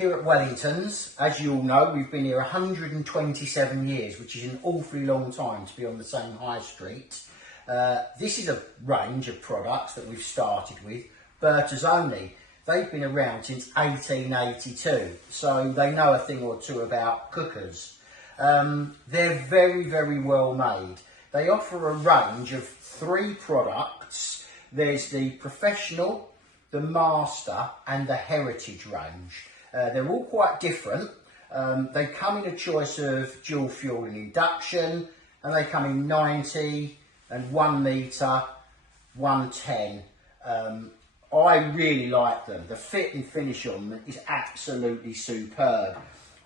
Here at Wellingtons, as you all know, we've been here 127 years, which is an awfully long time to be on the same high street. This is a range of products that we've started with. Bertazzoni, they've been around since 1882, so they know a thing or two about cookers. They're very, very well made. They offer a range of 3 products. There's the professional, the master and the heritage range. They're all quite different. They come in a choice of dual fuel and induction, and they come in 90 and 1 metre, 110. I really like them. The fit and finish on them is absolutely superb.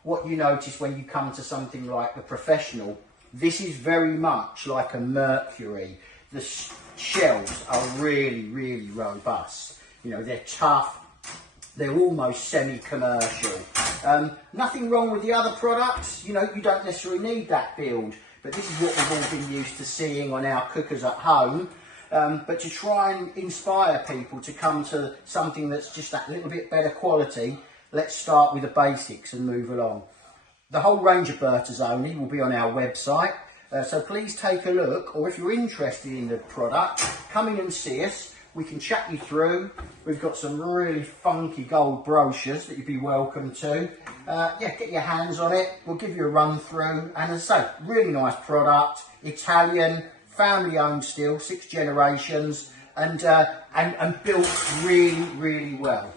What you notice when you come to something like the professional, this is very much like a Mercury. The shells are really, really robust. You know, they're tough. They're almost semi-commercial. Nothing wrong with the other products. You know, you don't necessarily need that build, but this is what we've all been used to seeing on our cookers at home. But to try and inspire people to come to something that's just that little bit better quality, let's start with the basics and move along. The whole range of Bertazzoni will be on our website, so please take a look, or if you're interested in the product, come in and see us. We can chat you through. We've got some really funky gold brochures that you'd be welcome to. Yeah, get your hands on it. We'll give you a run through. And as I say, really nice product. Italian, family owned still, 6 generations, and built really, really well.